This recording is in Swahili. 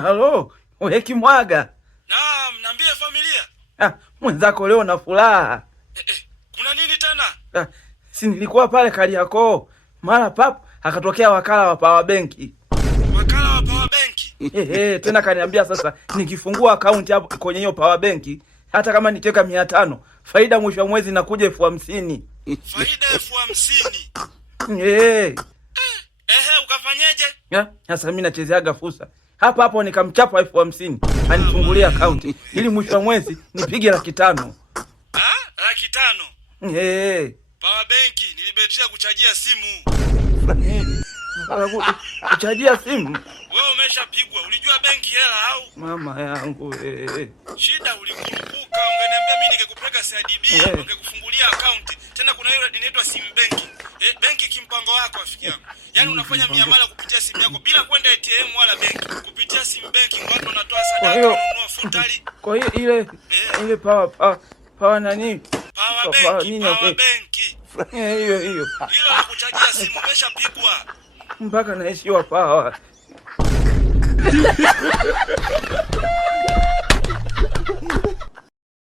Halo, wewe Kimwaga. Naam, niambie familia. Mwenzako leo na furaha. Kuna nini tena? Si nilikuwa pale Kariakoo. Mara pap akatokea wakala wa Power Bank. Wakala wa Power Bank? Tena kaniambia sasa nikifungua account hapo kwenye hiyo Power Bank hata kama nikiweka 500, faida mwisho wa mwezi inakuja 50,000. Faida 50,000? Ukafanyeje? Sasa mimi nachezeaga fursa. Hapo nikamchapa 50,000 anifungulia account ili mwisho wa mwezi nipige 500,000. 500,000? Power Bank nilibetia kuchajia simu. Kuchajia simu? Wewe umeshapigwa. Ulijua benki hela au? Mama yangu Shida ulikurupuka, ungeniambia mimi ningekupeleka CIDB, ungekufungulia account. Tena kuna hiyo inaitwa sim banking. Benki kimpango wako rafiki yangu. Yaani unafanya miamala kupitia simu yako bila kwenda ATM wala benki. Kupitia sim banking watu wanatoa sadaka, kununua futari. Kwa hiyo ile power nani? Power bank. Hiyo. Hilo la kuchajia simu umeshapigwa. Mpaka naishiwa power.